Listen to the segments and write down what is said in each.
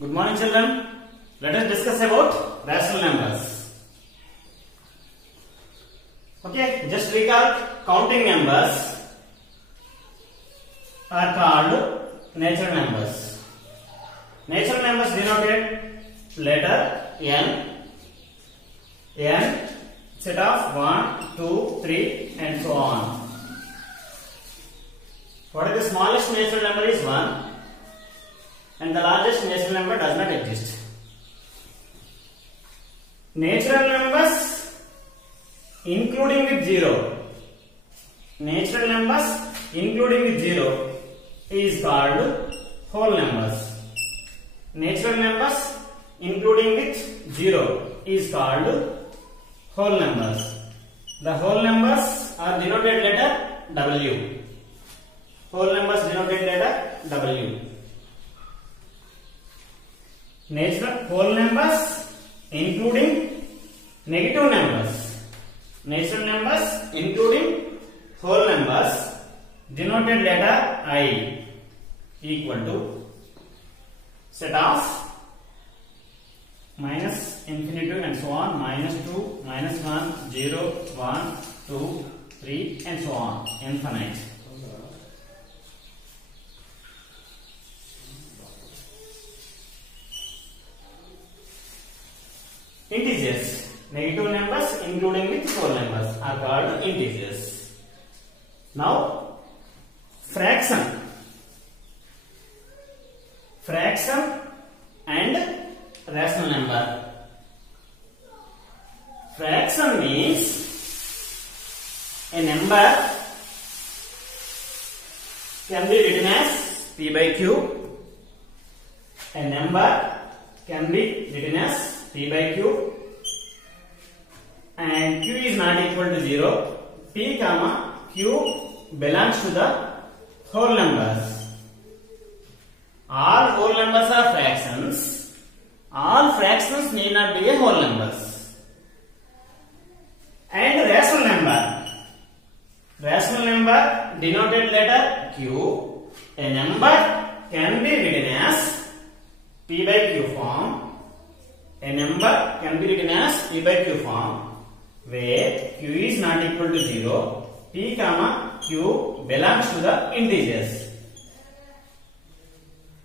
Good morning, children. Let us discuss about rational numbers. Okay, just recall, counting numbers are called natural numbers. Natural numbers denoted letter n, set of 1, 2, 3 and so on. What is the smallest natural number is 1 and the largest natural number does not exist. Natural numbers including with 0. Natural numbers including with 0 is called whole numbers. Natural numbers including with 0 is called whole numbers. The whole numbers are denoted letter W. Whole numbers denoted letter W. Natural whole numbers including negative numbers. Natural numbers including whole numbers denoted letter I equal to set of minus infinitive and so on, -2, -1, 0, 1, 2, 3 and so on, infinite. Integers. Negative numbers including with whole numbers are called integers. Now, fraction. Fraction and rational number. Fraction means a number can be written as p by q. A number can be written as p by q and q is not equal to 0. P comma q belongs to the whole numbers. All whole numbers are fractions. All fractions need not be a whole numbers. And rational number. Rational number denoted letter q. A number can be written as p by q form. A number can be written as p by q form where q is not equal to 0. P comma q belongs to the integers.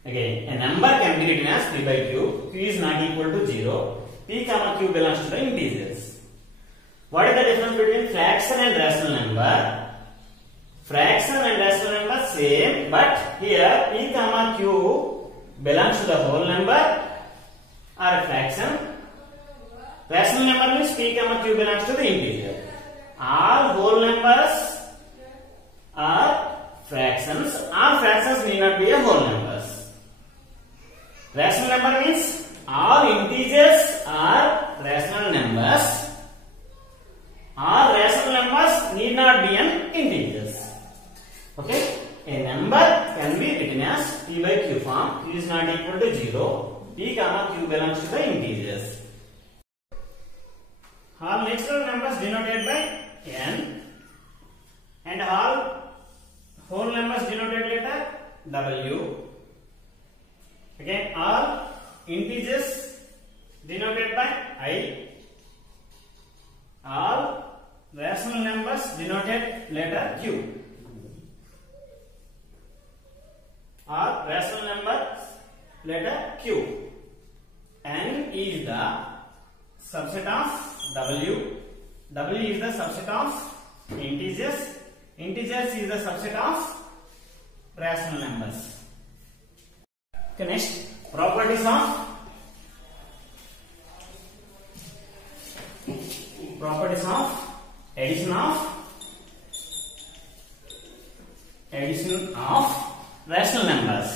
Again, a number can be written as p by q. Q is not equal to 0. P comma q belongs to the integers. What is the difference between fraction and rational number? Fraction and rational number same, but here p comma q belongs to the whole number or a fraction. Rational number means p comma q belongs to the integer. All whole numbers are fractions. All fractions need not be a whole numbers. Rational number means all integers are rational numbers. All rational numbers need not be an integers. Okay? A number can be written as p by q form. Q is not equal to 0. P comma q belongs to the integers. All natural numbers denoted by n and all whole numbers denoted letter W. Again, all integers denoted by I. All rational numbers denoted letter Q. All rational numbers letter Q. N is the subset of W. W is the subset of integers. Integers is the subset of rational numbers. Okay, next, properties of addition of rational numbers.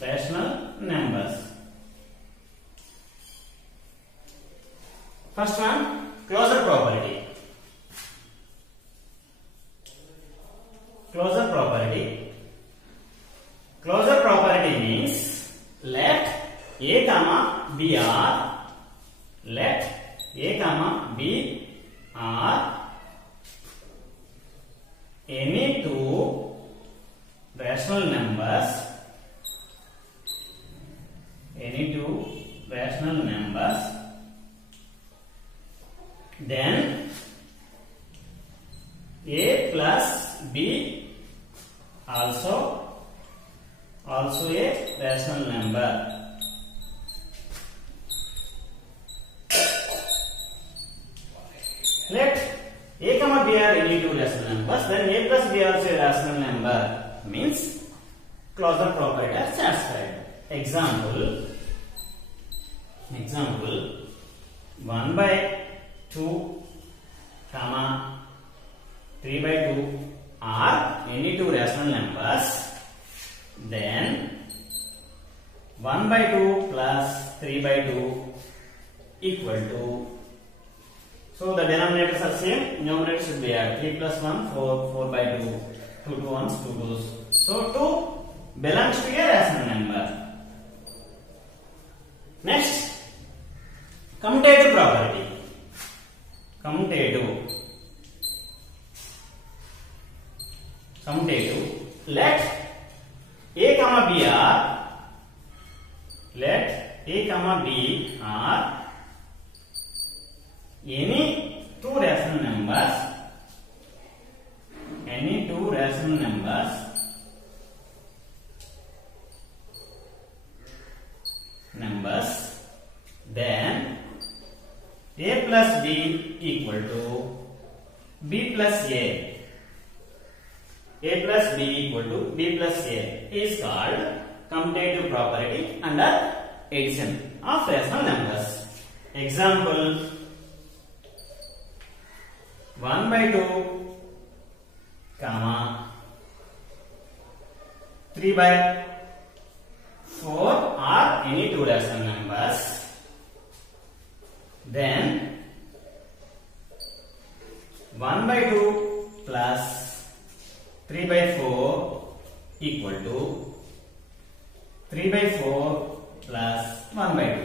Rational numbers. First one, closure property. Closure property. Closure property means let a comma b are any two rational numbers, any two rational numbers, then a plus b also a rational number. Let a comma b are any two rational numbers, then a plus b also a rational number, means closure property are satisfied. Example 1 by 2 comma 3 by 2 are any two rational numbers, then 1 by 2 plus 3 by 2 equal to, so the denominators are same, numerator should be added. 3 plus 1, 4 by 2, 2 to 1s, 2 2s. So 2 belongs to a rational number. Next, commutative property. Commutative. Let a comma b are any two rational numbers, then a plus b equal to b plus a. A plus b equal to b plus a is called commutative property under addition of rational numbers. Example 1 by 2 comma 3 by 4 are any two rational numbers, then 1 by 2 plus 3 by 4 equal to 3 by 4 plus 1 by 2.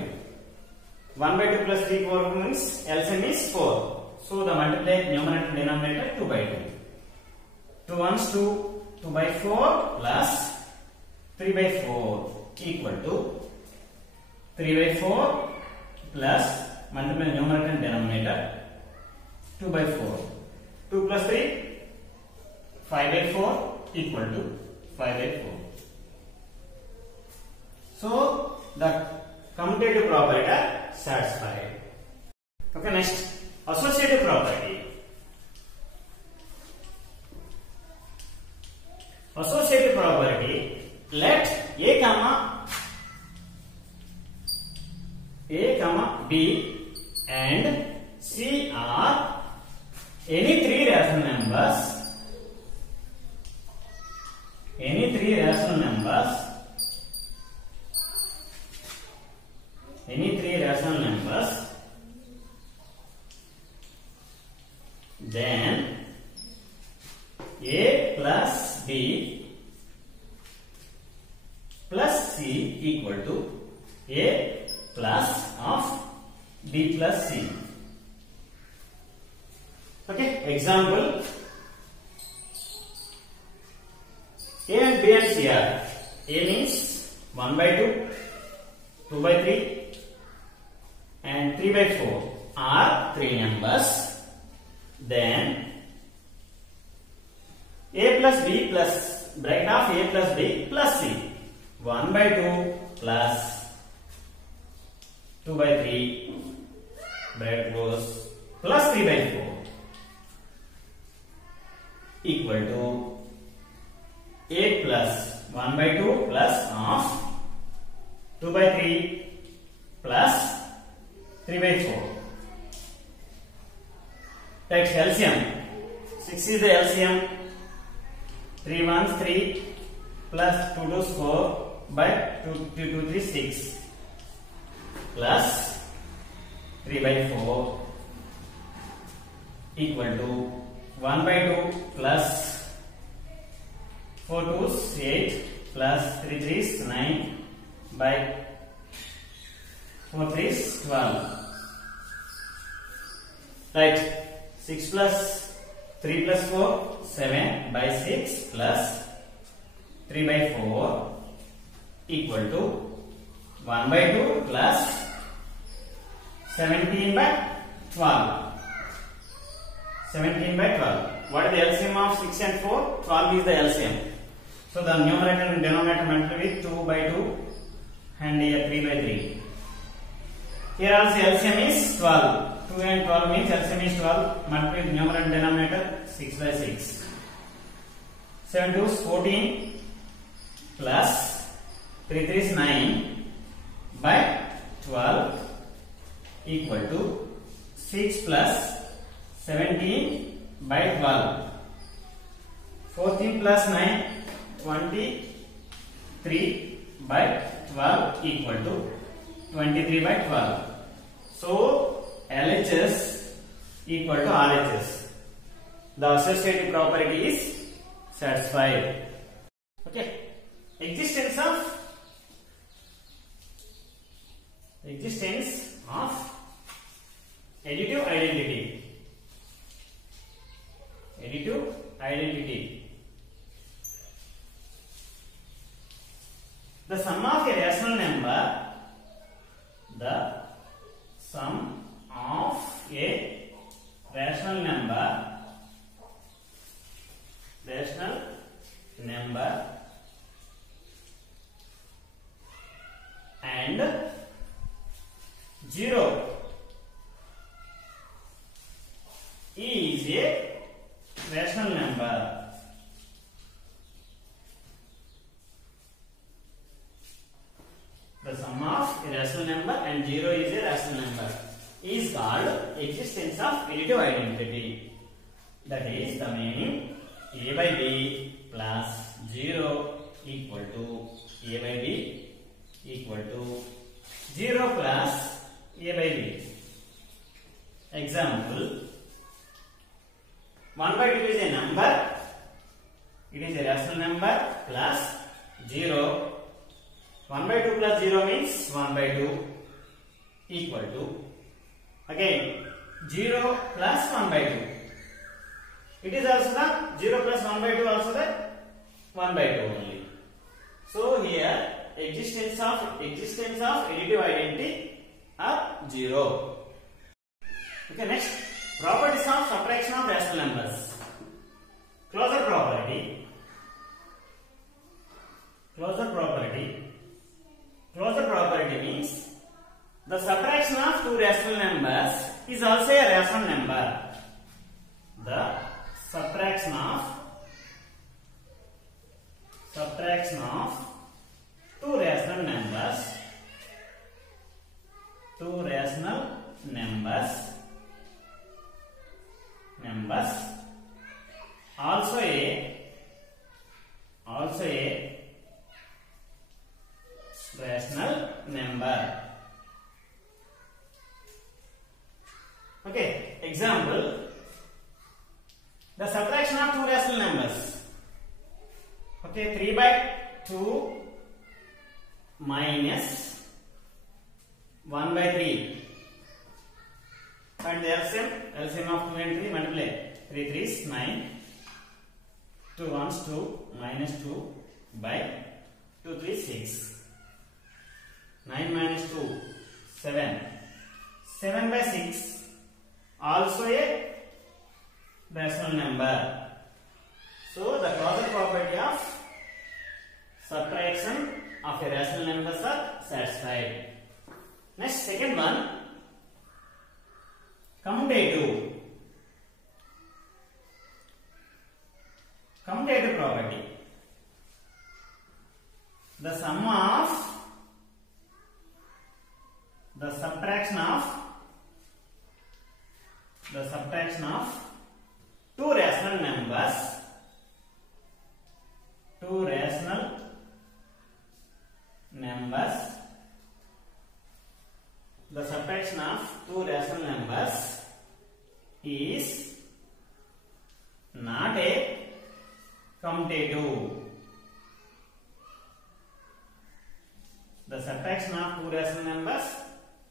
1 by 2 plus 3 4 means LCM is 4. So the multiply numerator denominator 2 by 2. 2 ones 2, 2 by 4 plus 3 by 4 equal to 3 by 4 plus multiply numerator and denominator 2 by 4. 2 plus 3, 5 by 4 equal to 5 by 4. So the commutative property are satisfied. Okay, next, associative property. Associative property, let a comma b and c are any three rational numbers, then a plus b plus c equal to a plus of b plus c. Okay, example a and b and c are, a means 1 by 2, 2 by 3 and 3 by 4 are three numbers, then a plus b plus bracket of a plus b plus c, 1 by 2 plus 2 by 3 bracket goes plus 3 by 4 equal to a plus 1 by 2 plus of 2 by 3 plus 3 by 4. Take LCM. 6 is the LCM. 3 ones 3 plus 2 2's 4 by 2 2 3 6 plus 3 by 4 equal to 1 by 2 plus 4 2's 8 plus 3 3's 9 by 4 3's 12. Right. 6 plus 3 plus 4 7 by 6 plus 3 by 4 equal to 1 by 2 plus 17 by 12. 17 by 12. What is the LCM of 6 and 4? 12 is the LCM. So the numerator and denominator multiply with 2 by 2 and here 3 by 3. Here also LCM is 12. 2 and 12 means LCM is 12. Multiply with numerator and denominator 6 by 6. 7 2 is 14 plus 3 3 is 9 by 12 equal to 6 plus 17 by 12. 14 plus 9 23 by 12 equal to 23 by 12. So LHS equal to RHS. The associative property is satisfied. Okay. Existence of additive identity. Additive identity. The sum of a rational number. The sum of a rational number and 0 is a rational number. The sum of a rational number and 0 is a rational number is called existence of additive identity. That is the meaning a by b plus 0 equal to a by b equal to 0 plus a by b. Example, 1 by 2 is a number, it is a rational number plus 0. 1 by 2 plus 0 means 1 by 2 equal to, again 0 plus 1 by 2. It is also the 0 plus 1 by 2 also the 1 by 2 only. So here existence of additive identity are 0. Okay, next, properties of subtraction of rational numbers. Closure property. Closure property means the subtraction of two rational numbers is also a rational number. The subtraction of two rational numbers also a rational number. Okay, example, the subtraction of two rational numbers. Okay, 3 by 2 minus 1 by 3. Find the LCM of 2 and 3, multiply. 3 3 is 9. 2 1s 2 minus 2 by 2 3 6. 9 minus 2 7. 7 by 6 also a rational number. So the closure property of subtraction of a rational numbers are satisfied. Next, second one, commutative. Commutative property. The sum of the subtraction of two rational numbers, the subtraction of two rational numbers is not a commutative. The subtraction of two rational numbers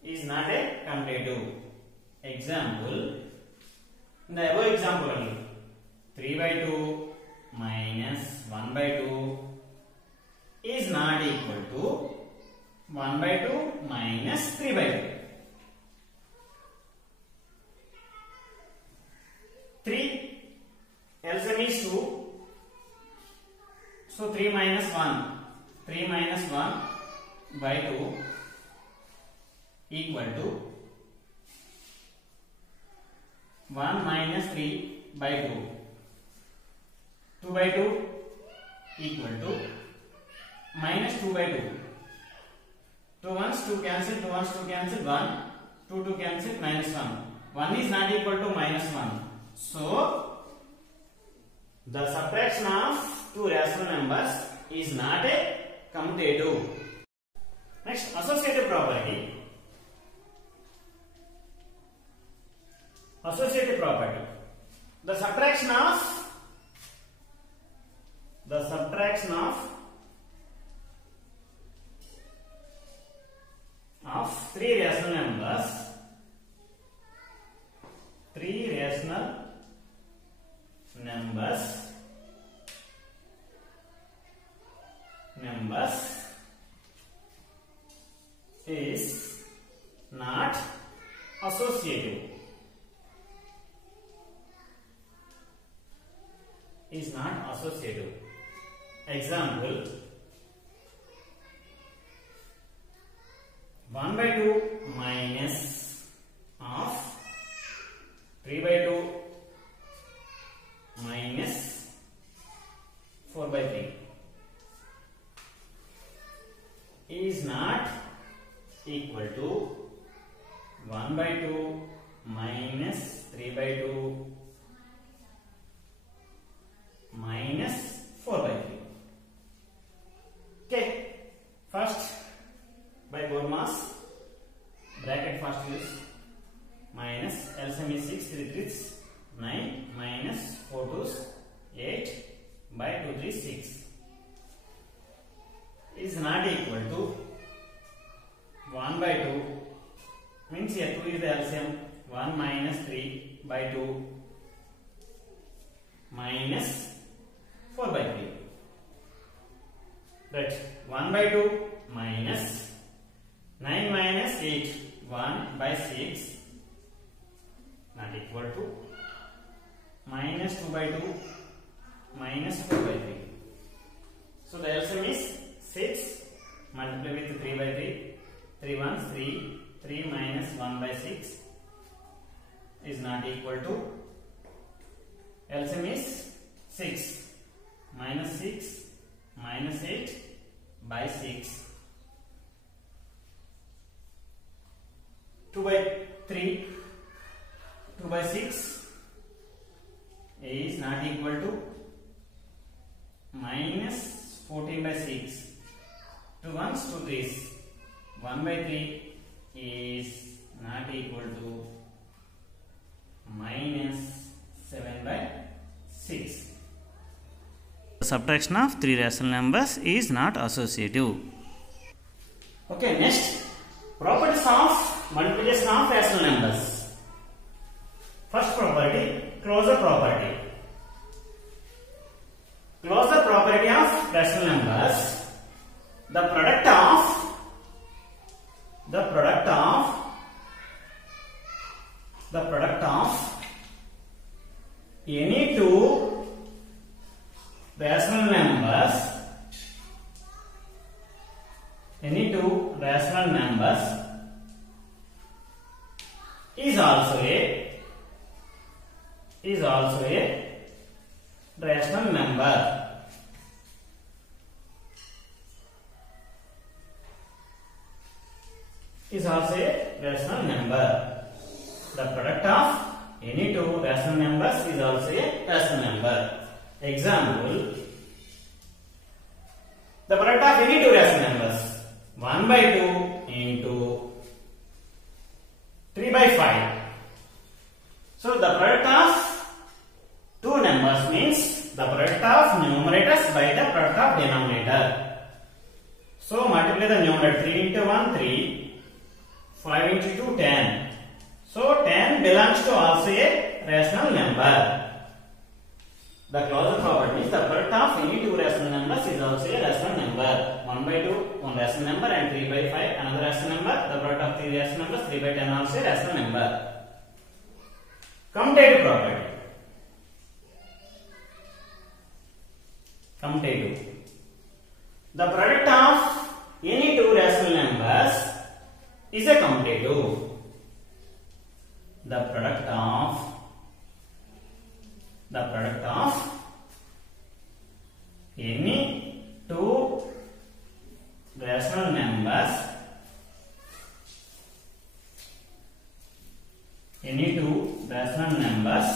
is not a commutative. Example, in the above example only, 3 by 2 minus 1 by 2 1 by 2 minus 3 by 2. 3 LCM is 2. So 3 minus 1. 3 minus 1 by 2 equal to 1 minus 3 by 2. 2 by 2 equal to minus 2 by 2. 2 ones 2 cancel, 2 ones 2 cancel, 1, 2 2 cancel, minus 1. 1 is not equal to minus 1. So, the subtraction of two rational numbers is not a commutative. Next, associative property. Associative property. The subtraction of three rational numbers, is not associative. Is not associative. Example: 1 by 2 minus of 3 by 2 minus 4 by 3 is not equal to 1 by 2 minus 3 by 2 minus 4 by 3. Okay, first by Bormas, bracket first use, minus LCM is 6, 3 3s 9, minus 4 2s 8 by 2 3 6 is not equal to 1 by 2, means here 2 is the LCM, 1 minus 3 by 2 minus 4 by 3. Right, 1 by 2 minus 9 minus 8, 1 by 6 not equal to minus 2 by 2 minus 4 by 3. So the LCM is 6 multiply with 3 by 3, 3 ones 3, 3 minus 1 by 6 is not equal to, LCM is 6 minus 6 minus 8 by 6, 2 by 3, 2 by 6 is not equal to minus 14 by 6, 2 ones 2 3s, 1 by 3 is not equal to minus 7 by 6. The subtraction of three rational numbers is not associative. Okay, next, properties of multiplication of rational numbers. First property, closure property. Closure property of rational numbers, the product of any two rational numbers is also a rational number. Is also a rational number. The product of any two rational numbers is also a rational number. Example: the product of any two rational numbers, 1 by 2 into 3 by 5. So the product of two numbers means the product of numerators by the product of denominator. So multiply the numerator, 3 into 1 3, 5 into 2 10. So 10 belongs to also a rational number. The closure property means the product of any two rational numbers is also a rational number. 1 by 2, 1 one rational number and 3 by 5 another rational number. The product of three rational numbers, 3 by 10 also a rational number. Commutative property. Commutative. The product of any two rational numbers is a commutative. The product of any two rational numbers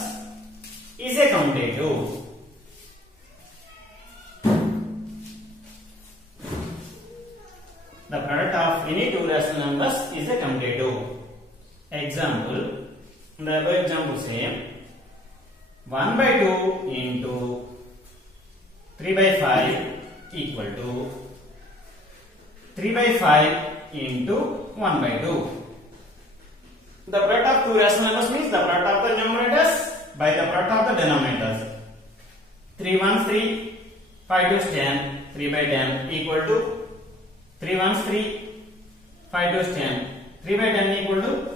is a commutative. The product of any two rational numbers is a commutative. Example, the above example say 1 by 2 into 3 by 5 equal to 3 by 5 into 1 by 2. The product of two rational numbers means the product of the numerators by the product of the denominators. 3 1 3, 5 2 10, 3 by 10 equal to 3 1 3, 5 2 10, 3 by 10 equal to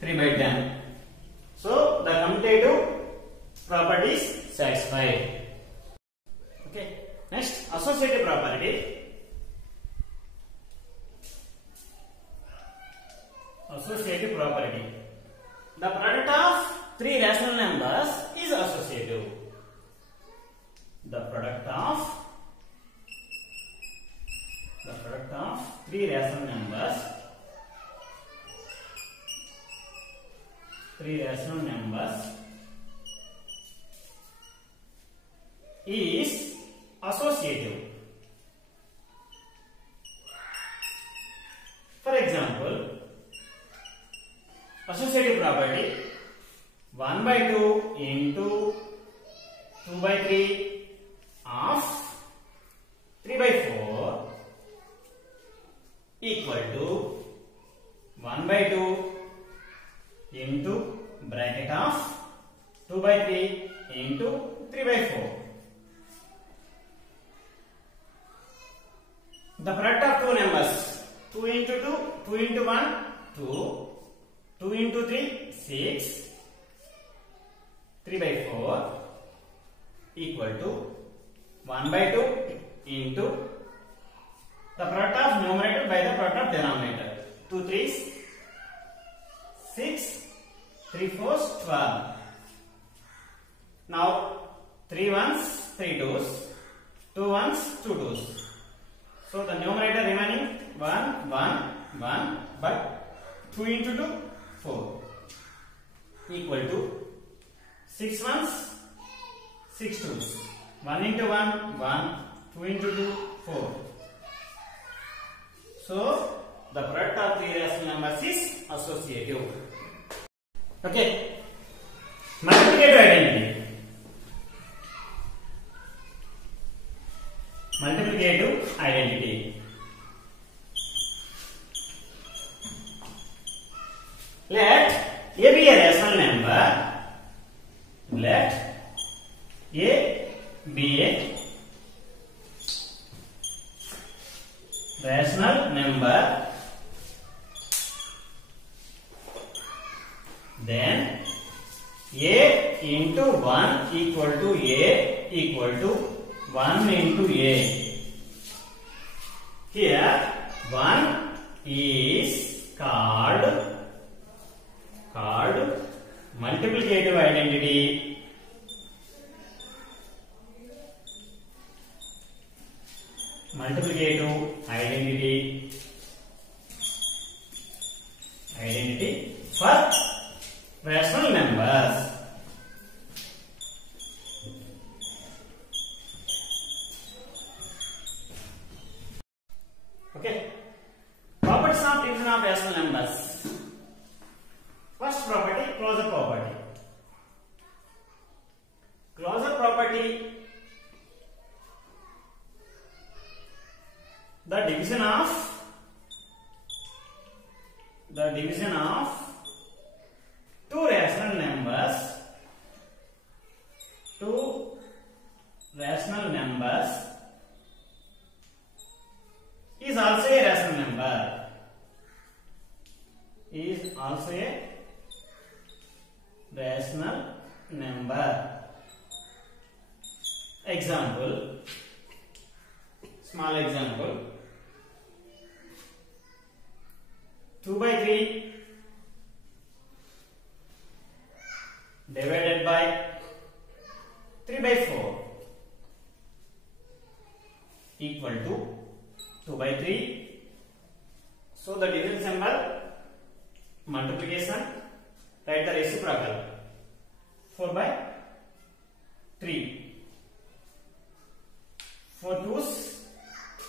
3 by 10. So the commutative property is satisfied. Okay. Next, associative property. Associative property. The product of three rational numbers is associative. The product of three rational numbers is associative. For example, associative property 1 by 2 into 2 by 3 of 3 by 4 equal to 1 by 2 into bracket of 2 by 3 into 3 by 4. The product of two numbers 2 into 2, 2 into 1, 2, 2 into 3, 6, 3 by 4 equal to 1 by 2 into the product of numerator by the product of denominator. 2 3s, 6, 3 4s, 12. Now 3 1s, 3 2s, 2 1s, 2 2s. So the numerator remaining 1 1 1 but 2 into 2 4 equal to 6 1s, 6 2s. 1 into 1 1, 2 into 2 4. So the product of three rational numbers is associative. Okay. Multiplicative identity. Multiplicative identity. Let A be a rational number. Let A be a rational number. Then A into 1 equal to A equal to 1 into A. Here 1 is called multiplicative identity. Multiplicative identity for rational numbers. Okay. Properties of division of rational numbers. First property, closure property. Closure property, the division of two rational numbers is also a Small example. 2 by 3 divided by 3 by 4 equal to 2 by 3. So the division symbol, multiplication, write the reciprocal. 4 by 3. 4 2s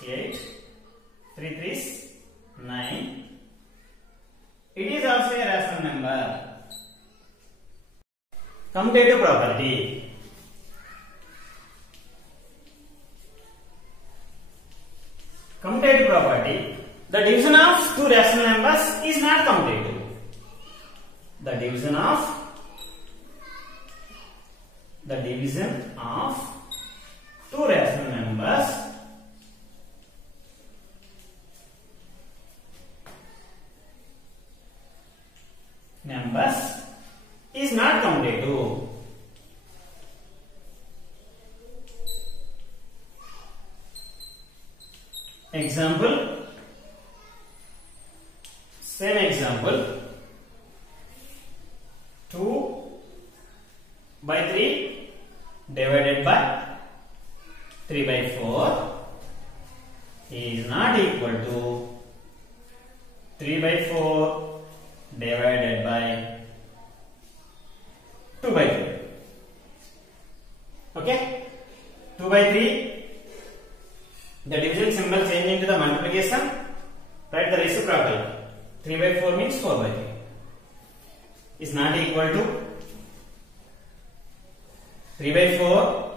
8, 3 3s 9. It is also a rational number. Commutative property. Commutative property. The division of two rational numbers is not commutative. The division of two rational numbers is not commutative. Example, same example, 2 by 3 divided by 3 by 4 is not equal to 3 by 4 divided by 2 by 3. Okay, 2 by 3, the division symbol change into the multiplication, write the reciprocal. 3 by 4 means 4 by 3 is not equal to 3 by 4,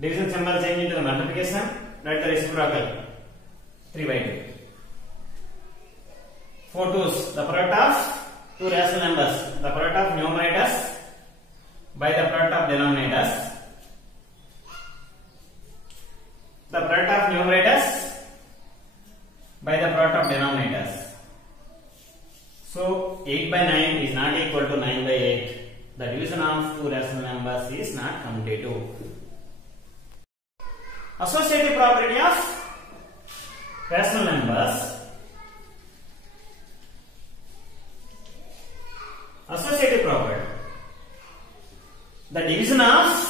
division symbol change into the multiplication, write the reciprocal. 3 by 2. 4 2s, the product of two rational numbers, the product of numerators by the product of denominators. The product of numerators by the product of denominators. So 8 by 9 is not equal to 9 by 8. The division of two rational numbers is not commutative. Associative property of rational numbers. Associative property. The division of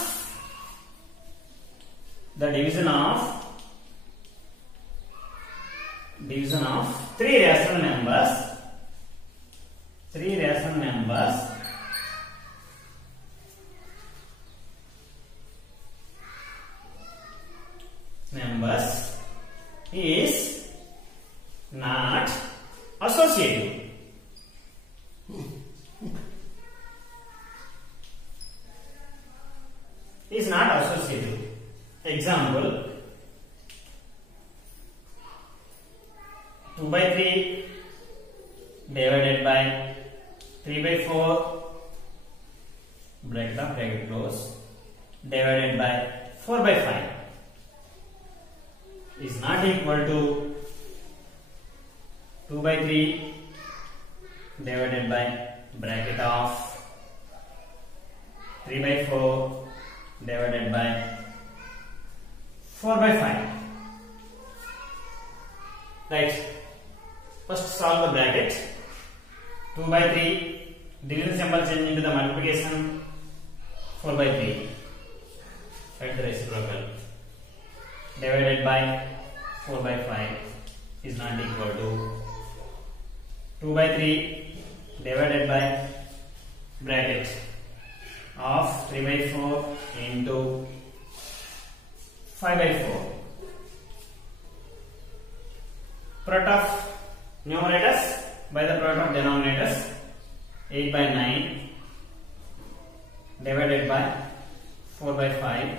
three rational numbers is not associative. Is not associative. Example, 2 by 3 divided by 3 by 4 bracket close divided by 4 by 5 is not equal to 2 by 3 divided by bracket of 3 by 4 divided by 4 by 5. Right. First solve the bracket. 2 by 3, division symbol change into the multiplication. 4 by 3. Write the reciprocal. Divided by 4 by 5 is not equal to 2 by 3 divided by bracket of 3 by 4 into 5 by 4. Product of numerators by the product of denominators. 8 by 9 divided by 4 by 5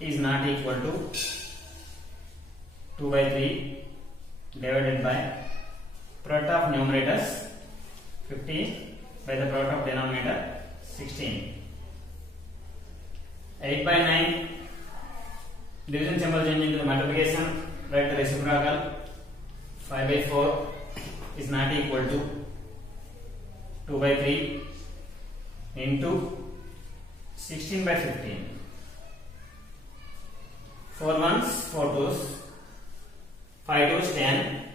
is not equal to 2 by 3 divided by product of numerators 15 by the product of denominator 16. 8 by 9, division symbol change into the multiplication, write the reciprocal. 5 by 4 is not equal to 2 by 3 into 16 by 15. 4 ones, 4 twos, 5 twos 10,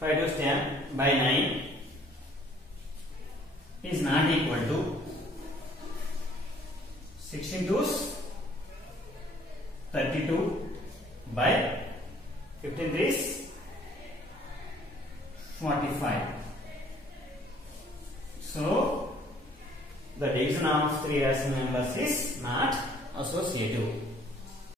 5 twos 10 by 9 is not equal to 16 twos 32 by 15 threes 45. So the division of three rational numbers is not associative.